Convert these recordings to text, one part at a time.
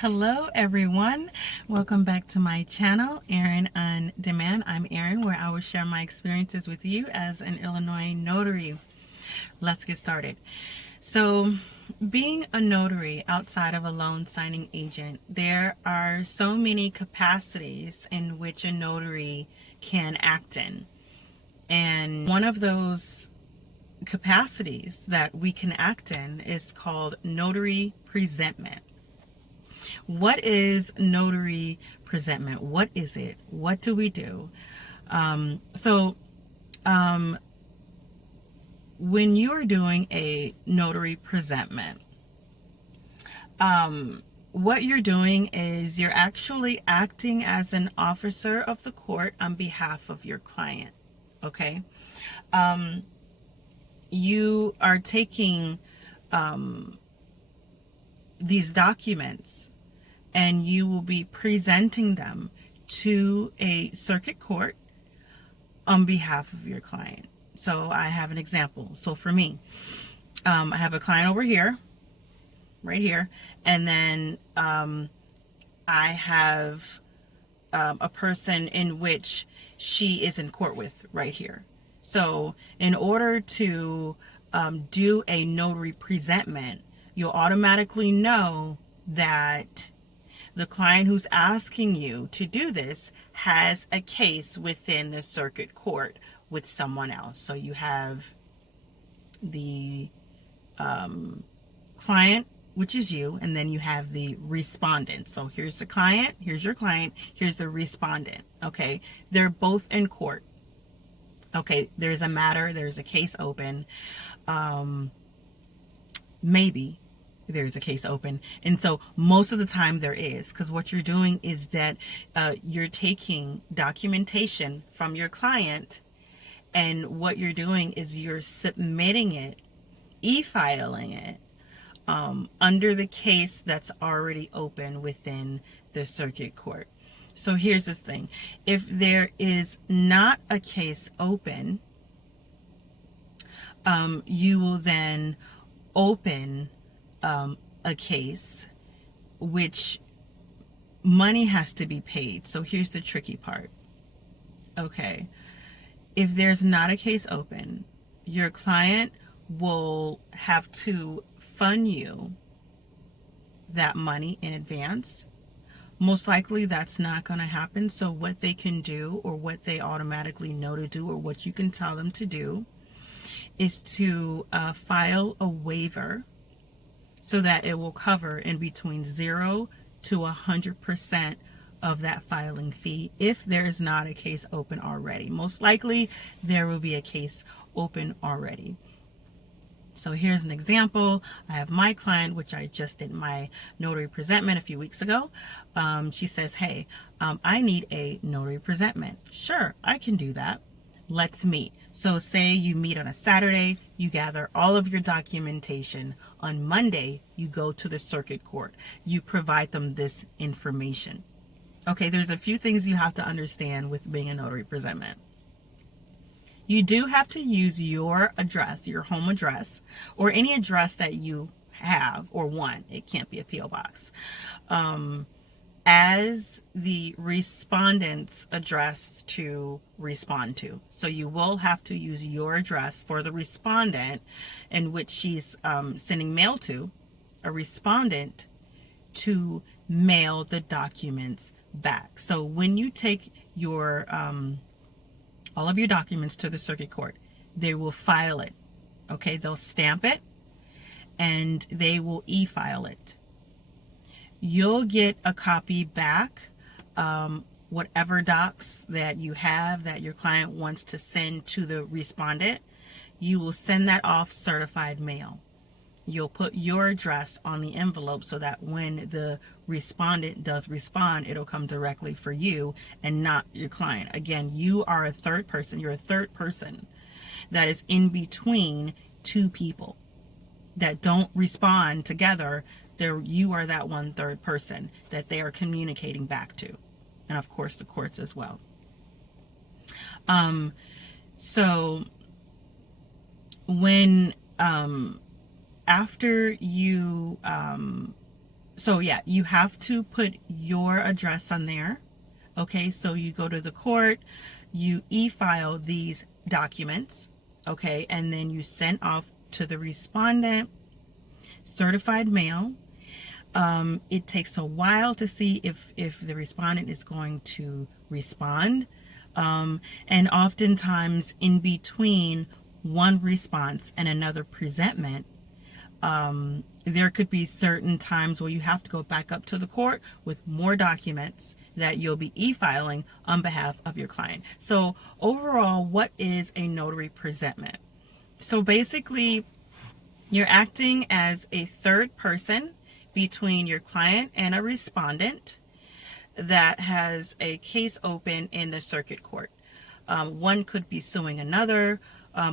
Hello everyone, welcome back to my channel, Erin On D-Mand. I'm Erin, where I will share my experiences with you as an Illinois notary. Let's get started. So, being a notary outside of a loan signing agent, there are so many capacities in which a notary can act in. And one of those capacities that we can act in is called Notary Presentment. What is Notary Presentment? What is it? What do we do? When you are doing a Notary Presentment, what you're doing is you're actually acting as an officer of the court on behalf of your client, okay? You are taking these documents and you will be presenting them to a circuit court on behalf of your client. So I have an example. So for me, I have a client over here, right here, and then I have a person in which she is in court with right here. So in order to do a notary presentment, you'll automatically know that the client who's asking you to do this has a case within the circuit court with someone else. So you have the client, which is you, and then you have the respondent. So here's the client, here's your client, here's the respondent. Okay, they're both in court. Okay, there's a matter, there's a case open. Maybe there's a case open, and so most of the time there is, because what you're doing is that you're taking documentation from your client, and what you're doing is you're submitting it, e-filing it under the case that's already open within the circuit court. So here's this thing: if there is not a case open, you will then open a case which money has to be paid. So here's the tricky part. Okay, if there's not a case open, your client will have to fund you that money in advance. Most likely that's not going to happen. So what they can do, or what they automatically know to do, or what you can tell them to do, is to file a waiver so that it will cover in between 0 to 100% of that filing fee if there is not a case open already. Most likely there will be a case open already. So here's an example. I have my client, which I just did my notary presentment a few weeks ago. She says, hey, I need a notary presentment. Sure, I can do that. Let's meet. So say you meet on a Saturday, you gather all of your documentation. On Monday, you go to the circuit court. You provide them this information. Okay, there's a few things you have to understand with being a notary presentment. You do have to use your address, your home address, or any address that you have or want. It can't be a P.O. box. As the respondent's address to respond to. So you will have to use your address for the respondent in which she's sending mail to, a respondent, to mail the documents back. So when you take your all of your documents to the circuit court, they will file it. Okay, they'll stamp it and they will e-file it. You'll get a copy back, whatever docs that you have that your client wants to send to the respondent. You will send that off certified mail. You'll put your address on the envelope so that when the respondent does respond, it'll come directly for you and not your client. Again, you are a third person. You're a third person that is in between two people that don't respond together. You are that one third person that they are communicating back to, and of course the courts as well. So when after you So yeah, you have to put your address on there. Okay, so you go to the court, you e-file these documents, okay, and then you send off to the respondent, certified mail. It takes a while to see if the respondent is going to respond. And oftentimes in between one response and another presentment, there could be certain times where you have to go back up to the court with more documents that you'll be e-filing on behalf of your client. So overall, what is a notary presentment? So basically, you're acting as a third person between your client and a respondent that has a case open in the circuit court. One could be suing another. Who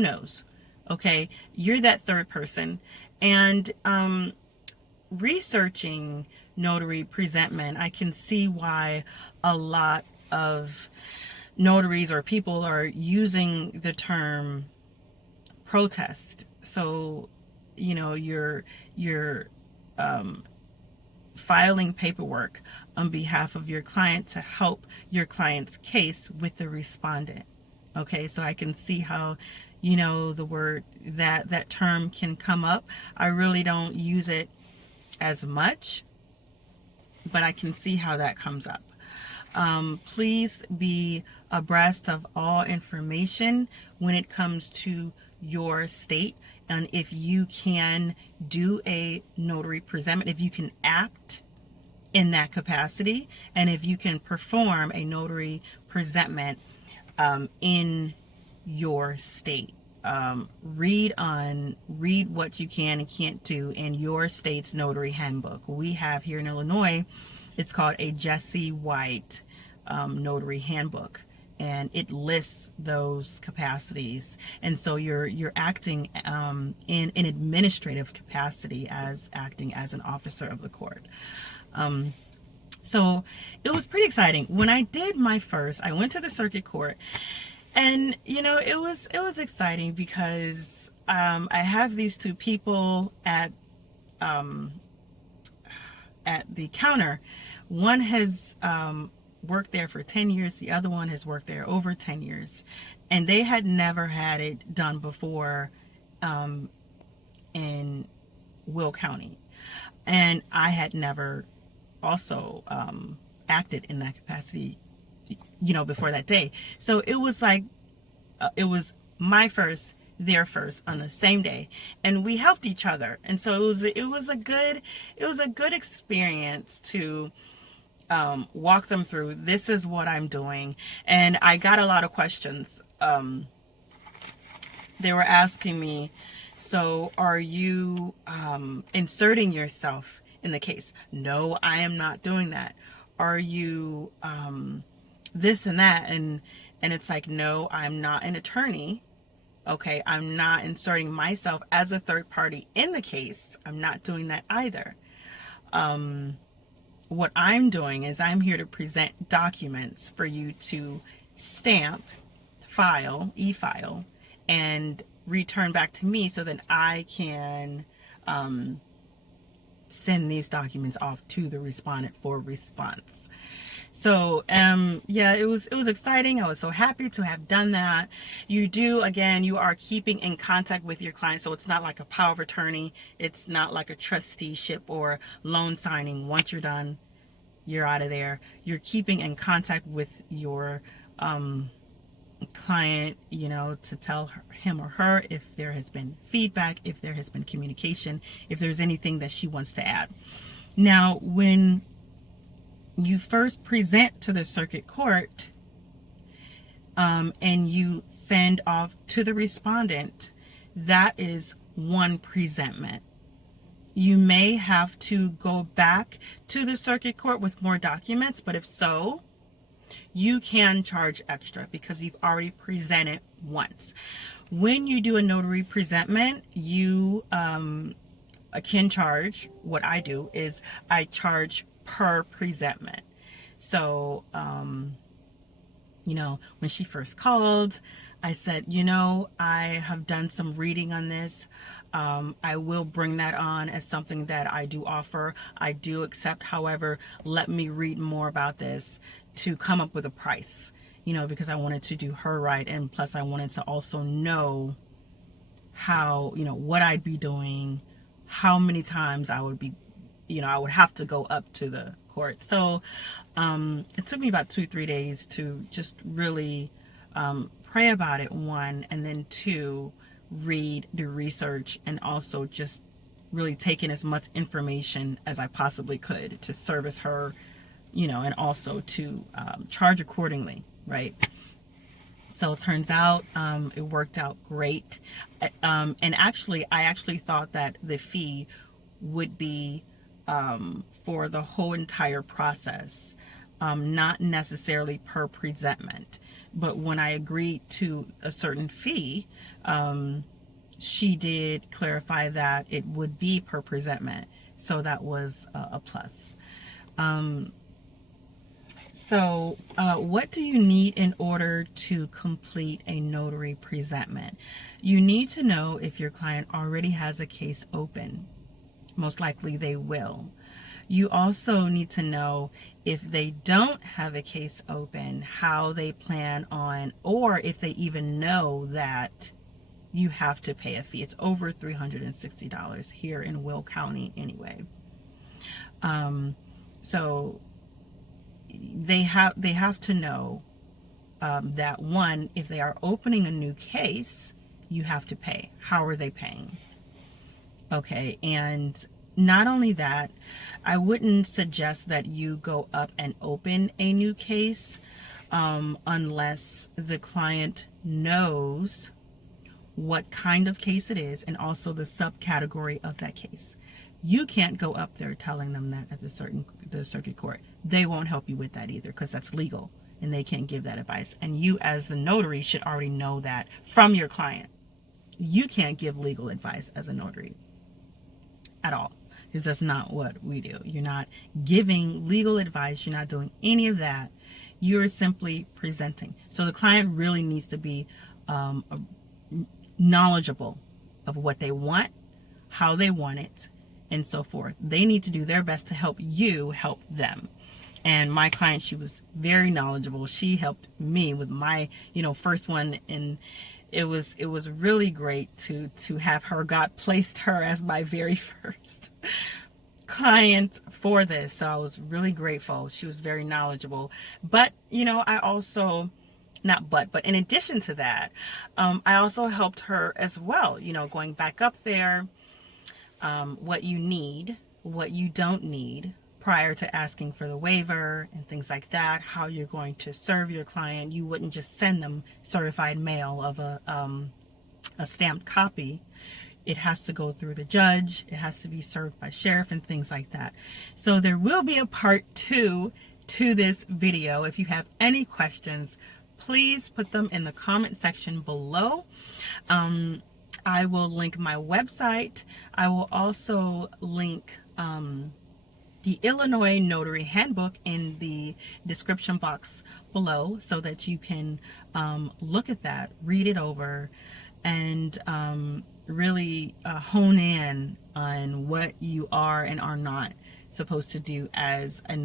knows? Okay, you're that third person. And researching notary presentment, I can see why a lot of notaries or people are using the term protest. So, you know, you're filing paperwork on behalf of your client to help your client's case with the respondent. Okay, so I can see how, you know, the word that term can come up. I really don't use it as much, but I can see how that comes up. Please be abreast of all information when it comes to your state, and if you can do a notary presentment, if you can act in that capacity, and if you can perform a notary presentment in your state. Read what you can and can't do in your state's Notary Handbook. We have here in Illinois, it's called a Jesse White Notary Handbook, and it lists those capacities. And so you're acting in an administrative capacity as acting as an officer of the court. So it was pretty exciting. When I did my first, I went to the circuit court, and you know, it was exciting because I have these two people at the counter. One has worked there for 10 years. The other one has worked there over 10 years. And they had never had it done before in Will County. And I had never also acted in that capacity, you know, before that day. So it was like, it was my first, their first on the same day, and we helped each other. And so it was a good experience to walk them through, this is what I'm doing. And I got a lot of questions. They were asking me, so are you inserting yourself in the case? No, I am not doing that. Are you this and that? And it's like, no, I'm not an attorney. Okay, I'm not inserting myself as a third party in the case. I'm not doing that either. What I'm doing is I'm here to present documents for you to stamp, file, e-file, and return back to me so that I can send these documents off to the respondent for response. So yeah, it was exciting. I was so happy to have done that. You do, again, you are keeping in contact with your client, so it's not like a power of attorney. It's not like a trusteeship or loan signing. Once you're done, you're out of there. You're keeping in contact with your client, you know, to tell him or her if there has been feedback, if there has been communication, if there's anything that she wants to add. Now, when you first present to the circuit court and you send off to the respondent, that is one presentment. You may have to go back to the circuit court with more documents, but if so, you can charge extra because you've already presented once. When you do a notary presentment, you can charge. What I do is I charge per presentment. So, you know, when she first called, I said, you know, I have done some reading on this. I will bring that on as something that I do offer. I do accept, however, let me read more about this to come up with a price, because I wanted to do her right. And plus I wanted to also know how, what I'd be doing, how many times I would be, I would have to go up to the court. So it took me about 2-3 days to just really pray about it, one, and then two, read, do research, and also just really take in as much information as I possibly could to service her, and also to charge accordingly, right? So it turns out it worked out great. And actually, I actually thought that the fee would be for the whole entire process, not necessarily per presentment. But when I agreed to a certain fee, she did clarify that it would be per presentment. So that was a plus. So what do you need in order to complete a notary presentment? You need to know if your client already has a case open. Most likely they will. You also need to know if they don't have a case open, how they plan on, or if they even know that you have to pay a fee. It's over $360 here in Will County anyway. So they have to know that, one, if they are opening a new case, you have to pay. How are they paying? Okay, and not only that, I wouldn't suggest that you go up and open a new case unless the client knows what kind of case it is and also the subcategory of that case. You can't go up there telling them that at the circuit court. They won't help you with that either, because that's legal and they can't give that advice. And you as the notary should already know that from your client. You can't give legal advice as a notary at all, because that's not what we do. You're not giving legal advice. You're not doing any of that. You're simply presenting. So the client really needs to be knowledgeable of what they want, how they want it, and so forth. They need to do their best to help you help them. And my client, she was very knowledgeable. She helped me with my, first one, and it was really great to have her. God placed her as my very first client for this. So I was really grateful. She was very knowledgeable. But, I also, but in addition to that, I also helped her as well, going back up there, what you need, what you don't need prior to asking for the waiver and things like that, how you're going to serve your client. You wouldn't just send them certified mail of a stamped copy. It has to go through the judge. It has to be served by sheriff and things like that. So there will be a part 2 to this video. If you have any questions, please put them in the comment section below. I will link my website. I will also link the Illinois Notary Handbook in the description box below, so that you can look at that, read it over, and really hone in on what you are and are not supposed to do as a